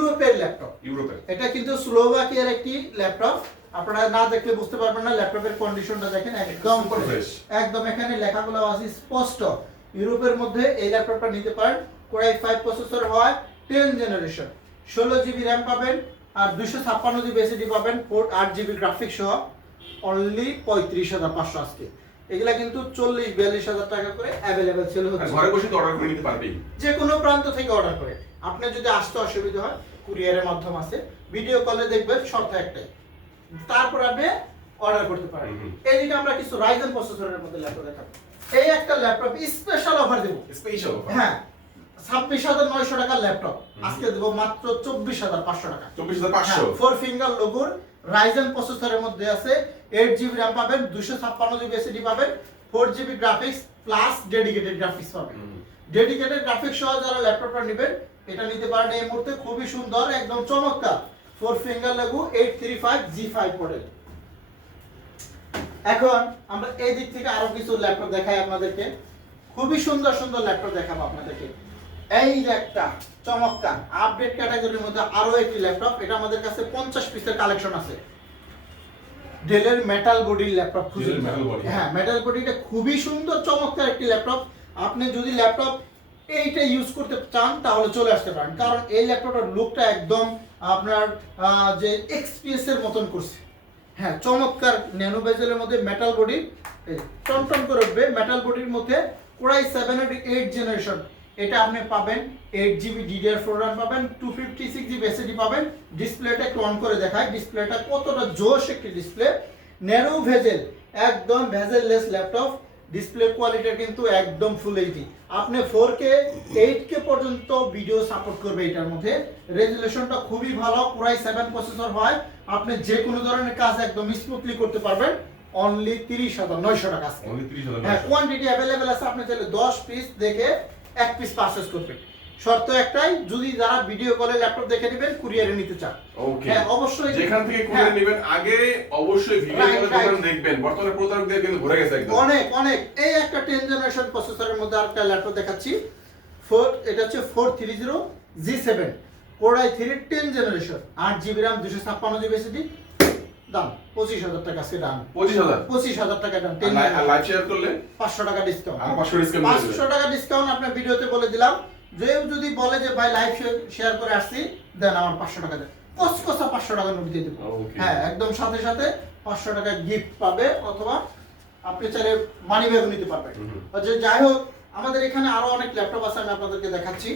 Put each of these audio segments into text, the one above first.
ইউরোপের ল্যাপটপ, এটা কিন্তু স্লোভাকিয়ার একটি ল্যাপটপ। আপনারা না দেখলে বুঝতে পারবেন না, ল্যাপটপের কন্ডিশনটা দেখেন একদম ফ্রেশ, একদম এখানে লেখাগুলো আছে স্পষ্ট। ইউরোপের মধ্যে এই ল্যাপটপটা নিতে পারেন। কোরাই 5 প্রসেসর হয়, 10 জেনারেশন, 16 জিবি র্যাম পাবেন আর 256 জিবি এসএসডি পাবেন, 8 জিবি গ্রাফিক্স সহ। অনলি 35,500 আজকে। এগুলা কিন্তু 40-42,000 টাকা করে অ্যাভেলেবেল সেল হচ্ছে। ঘরে বসে তো অর্ডার করে নিতে পারবেই, যে কোনো প্রান্ত থেকে অর্ডার করে। আপনি যদি আসতে অসুবিধা হয়, কুরিয়ারের মাধ্যম আছে, ভিডিও কলে দেখবেন, শর্ত একটাই, তারপর আপনি অর্ডার করতে পারেন। এইদিকে আমরা কিছু রাইজেন প্রসেসরের মধ্যে ল্যাপটপ দেখাবো। এই একটা ল্যাপটপ স্পেশাল অফার দেব, স্পেশাল অফার। হ্যাঁ, 26,900 টাকার ল্যাপটপ আজকে দেব মাত্র 24,500 টাকা। 24,500 4 ফিঙ্গার লোগোর রাইজেন প্রসেসরের মধ্যে আছে। 8 জিবি র্যাম পাবেন, 256 জিবি এসএসডি পাবেন, 4 GB graphics plus dedicated graphics পাবেন। ডেডিকেটেড গ্রাফিক্স সহ যারা ল্যাপটপটা নেবেন, এটা নিতে পারেন এই মুহূর্তে। খুবই সুন্দর, একদম চমৎকার 4 ফিঙ্গার লোগো 835G5 মডেল। এখন আমরা এই দিক থেকে আরো কিছু ল্যাপটপ দেখাই আপনাদেরকে। খুবই সুন্দর সুন্দর ল্যাপটপ দেখাবো আপনাদেরকে। এই যে একটা চমৎকার আপডেট ক্যাটাগরির মধ্যে আরো একটি ল্যাপটপ, এটা আমাদের কাছে 50 পিসের কালেকশন আছে। ডেলের মেটাল বডির ল্যাপটপ খুঁজে, হ্যাঁ মেটাল বডিটা খুবই সুন্দর চমৎকার একটি ল্যাপটপ। আপনি যদি ল্যাপটপ এইটা ইউজ করতে চান তাহলে চলে আসতে পারেন, কারণ এই ল্যাপটপটার লুকটা একদম আপনার যে এক্সপিএস এর মতন করছে। হ্যাঁ, চমৎকার ন্যানো বেজেলের মধ্যে মেটাল বডি, টনটন করে উঠবে। মেটাল বডির মধ্যে কোরাই 7 এর 8 জেনারেশন, এটা আপনি পাবেন। 8 জিবি DDR4 RAM পাবেন, 256 জিবি এসএসডি পাবেন। ডিসপ্লেটা একটু অন করে দেখায়, ডিসপ্লেটা কতটা জোশ একটি ডিসপ্লে। ন্যানো ভেজেল, একদম ভেজেললেস ল্যাপটপ। ডিসপ্লে কোয়ালিটি কিন্তু একদম ফুল এইচডি। আপনি 4K 8K পর্যন্ত ভিডিও সাপোর্ট করবে এটার মধ্যে। রেজোলিউশনটা খুবই ভালো, কোরাই 7 প্রসেসর হয়। আপনি যে কোনো ধরনের কাজ একদম স্মুথলি করতে পারবেন। অনলি 30,900 টাকা। হ্যাঁ, কোয়ান্টিটি अवेलेबल আছে, আপনি চাইলে 10 পিস দেখে 1 পিস পারচেজ করবেন। শর্ত একটাই, যদি যারা ভিডিও কলে ল্যাপটপ দেখে নেবেন, কুরিয়ারে নিতে চান, ওকে, হ্যাঁ অবশ্যই যেখান থেকে কুরিয়ারে নেবেন আগে অবশ্যই ভিডিও কলে দোকান দেখবেন। বর্তমানে প্রতারকদের কিন্তু ভরে গেছে একদম অনেক অনেক। এই একটা 10 জেনারেশন প্রসেসরের মধ্যে আরেকটা ল্যাপটপ দেখাচ্ছি। এটা হচ্ছে 430G7 core i 3 10 generation, 8 GB RAM, 256 GB SSD. দাম 25,000 টাকা আছে। দাম 25,000 টাকা দাম। লাইভ শেয়ার করলে 500 টাকা ডিসকাউন্ট। 500 টাকা ডিসকাউন্ট আপনার ভিডিওতে বলে দিলাম। কেউ যদি বলে যে ভাই লাইভ শেয়ার করে আসছি, দেন আমার 500 টাকা দেন, কসকসা 500 টাকা নোট দিয়ে দেব। হ্যাঁ, একদম সাথে সাথে 500 টাকা গিফট পাবে, অথবা আপনি চাইলে মানি ব্যাগ নিতে পারবেন। যে যাই হোক, আমাদের এখানে আরো অনেক ল্যাপটপ আছে, আমি আপনাদেরকে দেখাচ্ছি।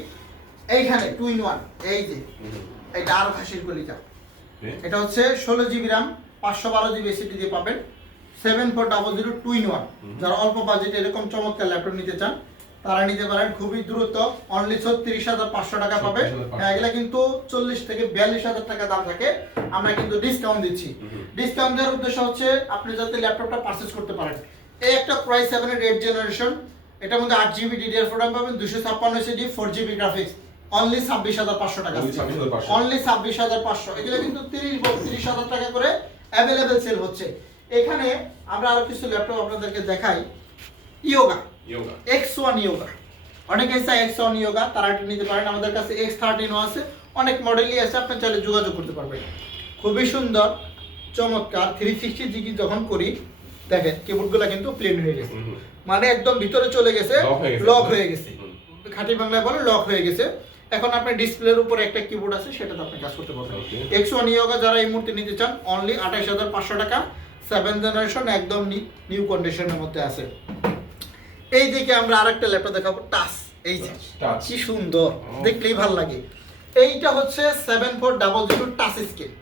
এইখানে 2 in 1, এই যে এটা আরো খাসির কলিজা। এটা হচ্ছে 16 জিবি RAM, 512 জিবি এসএসডি দিয়ে পাবেন। 7400 2 in 1। যারা অল্প বাজেটে এরকম চমৎকার ল্যাপটপ নিতে চান, তারা নিতে পারেন। খুবই দ্রুত, অনলি 36,500 টাকা পাবে। হ্যাঁ, এগুলা কিন্তু 40 থেকে 42,000 টাকা দাম থাকে, আমরা কিন্তু ডিসকাউন্ট দিচ্ছি। ডিসকাউন্ট দেওয়ার উদ্দেশ্য হচ্ছে আপনি যাতে ল্যাপটপটা পারচেজ করতে পারেন। এই একটা কোরাই 7 এর 8 জেনারেশন, এটার মধ্যে 8 জিবি DDR4 RAM পাবেন, 256 এসএসডি, 4 জিবি গ্রাফিক্স। অনলি 26,500 টাকা। অনলি 26,500। এগুলো কিন্তু 30-32,000 টাকা করে अवेलेबल সেল হচ্ছে। এখানে আমরা আরো কিছু ল্যাপটপ আপনাদেরকে দেখাই। ইয়োগা X1 ইয়োগা, অনেকে চাই X1 ইয়োগা, তারা এটা নিতে পারেন। আমাদের কাছে X13 আছে, অনেক মডেলই আছে, আপনি চাইলে যোগাযোগ করতে পারবেন। খুবই সুন্দর চমৎকার। 360 ডিগ্রি যখন করি, দেখেন কিবোর্ডগুলো কিন্তু প্লেন হয়ে গেছে, মানে একদম ভিতরে চলে গেছে, লক হয়ে গেছে। খাঁটি বাংলায় বলে লক হয়ে গেছে। এখন আপনার ডিসপ্লের উপরে একটা কিবোর্ড আছে, সেটাতে আপনি কাজ করতে পারবেন। X1 ইয়োগা যারা এই মুহূর্তে নিতে চান, অনলি 28,500 টাকা। 7 জেনারেশন, একদম নিউ কন্ডিশনের মধ্যে আছে। এই দিকে আমরা আরেকটা ল্যাপটপ দেখাবো, টাচ। এই যে কি সুন্দর, দেখলেই ভালো লাগে। এইটা হচ্ছে 7400 টাচ স্ক্রিন।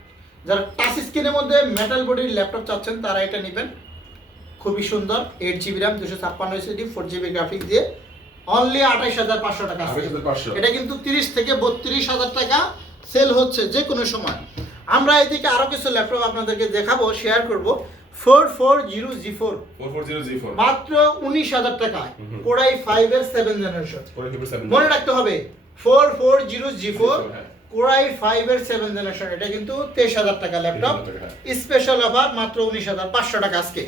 যারা টাচ স্ক্রিনের মধ্যে মেটাল বডির ল্যাপটপ চাচ্ছেন, তারা এটা নেবেন। খুবই সুন্দর, 8 GB RAM, 256 SSD, 4 GB graphics দিয়ে অনলি 28,500 টাকা। এটা কিন্তু 30 থেকে 32,000 টাকা সেল হচ্ছে যে কোনো সময়। আমরা এদিকে আরো কিছু ল্যাপটপ আপনাদেরকে দেখাবো, শেয়ার করব। 440G4 মাত্র 19,000 টাকায়, কোরাই 5 এর 7 জেনারেশন। মনে রাখতে হবে 440G4 কোরাই 5 এর 7 জেনারেশন। এটা কিন্তু 23,000 টাকা ল্যাপটপ। স্পেশাল অফার মাত্র 19,500 টাকা আজকে।